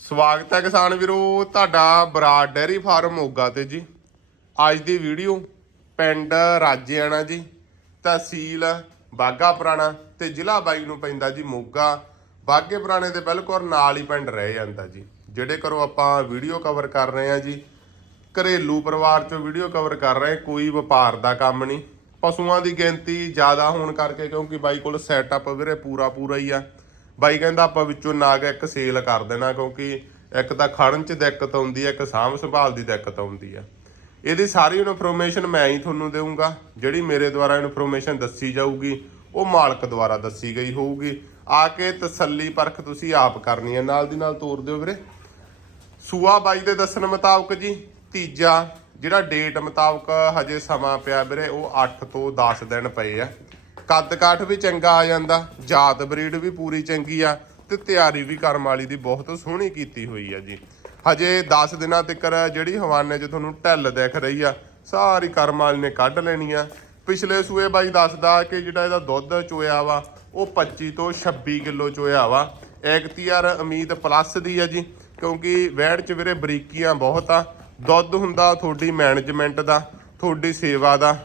ਸਵਾਗਤ ਹੈ ਕਿਸਾਨ ਵੀਰੋ, ਤੁਹਾਡਾ ਬਰਾੜ ਡੈਰੀ ਫਾਰਮ ਮੋਗਾ ਤੇ ਜੀ। ਅੱਜ ਦੀ ਵੀਡੀਓ ਪਿੰਡ ਰਾਜੇਆਣਾ ਜੀ, ਤਹਿਸੀਲ ਬਾਗਾ ਪੁਰਾਣਾ ਤੇ ਜ਼ਿਲ੍ਹਾ ਬਾਈ ਨੂੰ ਪੈਂਦਾ ਜੀ ਮੋਗਾ। ਬਾਗੇ ਪੁਰਾਣੇ ਦੇ ਬਿਲਕੁਲ ਨਾਲ ਹੀ ਪਿੰਡ ਰਹਿ ਜਾਂਦਾ ਜੀ। ਜਿਹੜੇ ਕਰੋ ਆਪਾਂ ਵੀਡੀਓ ਕਵਰ ਕਰ ਰਹੇ ਹਾਂ ਜੀ, ਘਰੇਲੂ ਪਰਿਵਾਰ ਚੋਂ ਵੀਡੀਓ ਕਵਰ ਕਰ ਰਹੇ, ਕੋਈ ਵਪਾਰ ਦਾ ਕੰਮ ਨਹੀਂ। ਪਸ਼ੂਆਂ ਦੀ ਗਿਣਤੀ ਜ਼ਿਆਦਾ ਹੋਣ ਕਰਕੇ ਕਿਉਂਕਿ ਬਾਈ ਕੋਲ ਸੈਟਅਪ ਵੀਰੇ ਪੂਰਾ ਪੂਰਾ ਹੀ ਆ। ਬਾਈ ਕਹਿੰਦਾ ਆਪਾਂ ਵਿੱਚੋਂ ਨਾਗ ਇੱਕ ਸੇਲ ਕਰ ਦੇਣਾ ਕਿਉਂਕਿ ਇੱਕ ਤਾਂ ਖੜਨ 'ਚ ਦਿੱਕਤ ਆਉਂਦੀ ਹੈ, ਇੱਕ ਸਾਂਭ ਸੰਭਾਲ ਦੀ ਦਿੱਕਤ ਆਉਂਦੀ ਹੈ ਇਹਦੀ ਸਾਰੀ ਇਨਫੋਰਮੇਸ਼ਨ ਮੈਂ ਹੀ ਤੁਹਾਨੂੰ ਦੇਵਾਂਗਾ ਜਿਹੜੀ ਮੇਰੇ ਦੁਆਰਾ ਇਨਫੋਰਮੇਸ਼ਨ ਦੱਸੀ ਜਾਊਗੀ, ਉਹ ਮਾਲਕ ਦੁਆਰਾ ਦੱਸੀ ਗਈ ਹੋਊਗੀ। ਆ ਕੇ ਤਸੱਲੀ ਪਰਖ ਤੁਸੀਂ ਆਪ ਕਰਨੀ ਹੈ। ਨਾਲ ਦੀ ਨਾਲ ਤੋਰ ਦਿਓ ਵੀਰੇ। ਸੂਆ ਬਾਈ ਦੇ ਦੱਸਣ ਮੁਤਾਬਕ ਜੀ, ਤੀਜਾ, ਜਿਹੜਾ ਡੇਟ ਮੁਤਾਬਕ ਹਜੇ ਸਮਾਂ ਪਿਆ ਵੀਰੇ, ਉਹ 8 ਤੋਂ 10 ਦਿਨ ਪਏ ਆ। ਕੱਦ ਕਾਠ ਵੀ ਚੰਗਾ ਆ ਜਾਂਦਾ, ਜਾਤ ਬਰੀਡ ਵੀ ਪੂਰੀ ਚੰਗੀ ਆ ਤੇ ਤਿਆਰੀ ਵੀ ਕਰਮ ਵਾਲੀ ਦੀ ਬਹੁਤ ਸੋਹਣੀ ਕੀਤੀ ਹੋਈ ਆ ਜੀ। ਹਜੇ 10 ਦਿਨਾਂ ਤੱਕ ਜਿਹੜੀ ਹਵਾਨੇ 'ਚ ਤੁਹਾਨੂੰ ਢਿੱਲ ਦਿਖ ਰਹੀ ਆ, ਸਾਰੀ ਕਰਮ ਵਾਲੀ ਨੇ ਕੱਢ ਲੈਣੀ ਆ। ਪਿਛਲੇ ਸੂਏ ਬਾਈ ਦੱਸਦਾ ਕਿ ਜਿਹੜਾ ਇਹਦਾ ਦੁੱਧ ਚੋਇਆ ਵਾ, ਉਹ 25 ਤੋਂ 26 ਕਿਲੋ ਚੋਇਆ ਵਾ। ਐਕਤੀਆਰ ਉਮੀਦ ਪਲੱਸ ਦੀ ਆ ਜੀ, ਕਿਉਂਕਿ ਵੈੜ ਚ ਵੀਰੇ ਬਰੀਕੀਆਂ ਬਹੁਤ ਆ। ਦੁੱਧ ਹੁੰਦਾ ਤੁਹਾਡੀ ਮੈਨੇਜਮੈਂਟ ਦਾ, ਤੁਹਾਡੀ ਸੇਵਾ ਦਾ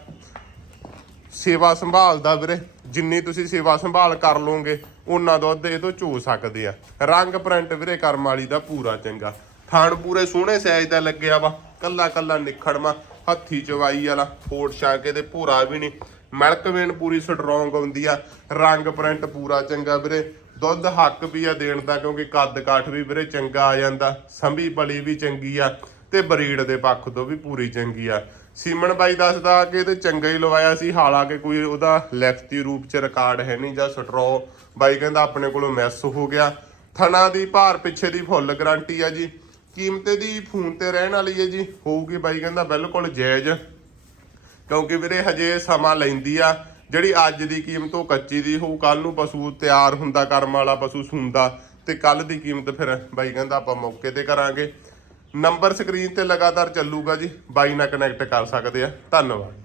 ਸੇਵਾ ਸੰਭਾਲ ਦਾ ਵੀਰੇ। ਜਿੰਨੀ ਤੁਸੀਂ ਸੇਵਾ ਸੰਭਾਲ ਕਰ ਲੋਗੇ ਉਹਨਾਂ ਦੁੱਧ ਇਹ ਤੋਂ ਚੋ ਸਕਦੇ ਆ। ਰੰਗ ਪ੍ਰਿੰਟ ਵੀਰੇ ਕਰਮ ਵਾਲੀ ਦਾ ਪੂਰਾ ਚੰਗਾ। ਥਾਣ ਪੂਰੇ ਸੋਹਣੇ ਸਾਈਜ਼ ਦਾ ਲੱਗਿਆ ਵਾ। ਕੱਲਾ ਕੱਲਾ ਨਿਖੜਮਾ ਹੱਥੀ ਚਵਾਈ ਵਾਲਾ ਫੋਟ ਛਾਕੇ ਤੇ ਭੂਰਾ ਵੀ ਨਹੀਂ। ਮਿਲਕ ਵੇਨ ਪੂਰੀ ਸਟਰੋਂਗ ਆਉਂਦੀ ਆ। ਰੰਗ ਪ੍ਰਿੰਟ ਪੂਰਾ ਚੰਗਾ ਵੀਰੇ। ਦੁੱਧ ਹੱਕ ਵੀ ਆ ਦੇਣ ਦਾ, ਕਿਉਂਕਿ ਕੱਦ ਕਾਠ ਵੀ ਵੀਰੇ ਚੰਗਾ ਆ ਜਾਂਦਾ। ਸੰਭੀ ਬਲੀ ਵੀ ਚੰਗੀ ਆ। ਤੇ ਬਰੀਡ ਦੇ ਪੱਖ ਤੋਂ ਵੀ ਪੂਰੀ ਚੰਗੀ ਆ। ਸੀਮਨ ਬਾਈ ਦੱਸਦਾ ਕਿ ਇਹ ਚੰਗਾ ਹੀ ਲਵਾਇਆ ਸੀ, ਹਾਲਾਂਕਿ ਕੋਈ ਉਹਦਾ ਲਿਖਤੀ ਰੂਪ ਚ ਰਿਕਾਰਡ ਹੈ ਨਹੀਂ ਜਾਂ ਸਟਰੋ ਬਾਈ ਕਹਿੰਦਾ ਆਪਣੇ ਕੋਲੋਂ ਮਿਸ ਹੋ ਗਿਆ। ਥਣਾ ਦੀ ਭਾਰ ਪਿੱਛੇ ਦੀ ਫੁੱਲ ਗਾਰੰਟੀ ਆ ਜੀ। ਕੀਮਤ ਦੀ ਫੋਨ ਤੇ ਰਹਿਣ ਵਾਲੀ ਹੈ ਜੀ। ਹੋਊਗੀ ਬਾਈ ਕਹਿੰਦਾ ਬਿਲਕੁਲ ਜਾਇਜ਼। ਕਿਉਂਕਿ ਵੀਰੇ ਹਜੇ ਸਮਾਂ ਲੈਂਦੀ ਆ, ਜਿਹੜੀ ਅੱਜ ਦੀ ਕੀਮਤ ਉਹ ਕੱਚੀ ਦੀ ਹੋਊ ਕੱਲ ਨੂੰ ਪਸ਼ੂ ਤਿਆਰ ਹੁੰਦਾ, ਕਰਮ ਵਾਲਾ ਪਸ਼ੂ ਸੁੰਦਾ, ਤੇ ਕੱਲ ਦੀ ਕੀਮਤ ਫਿਰ ਬਾਈ ਕਹਿੰਦਾ ਆਪਾਂ ਮੌਕੇ ਤੇ ਕਰਾਂਗੇ। ਨੰਬਰ ਸਕਰੀਨ ਤੇ ਲਗਾਤਾਰ ਚੱਲੂਗਾ ਜੀ। ਬਾਈ ਨਾਲ ਕਨੈਕਟ ਕਰ ਸਕਦੇ ਆ। ਧੰਨਵਾਦ।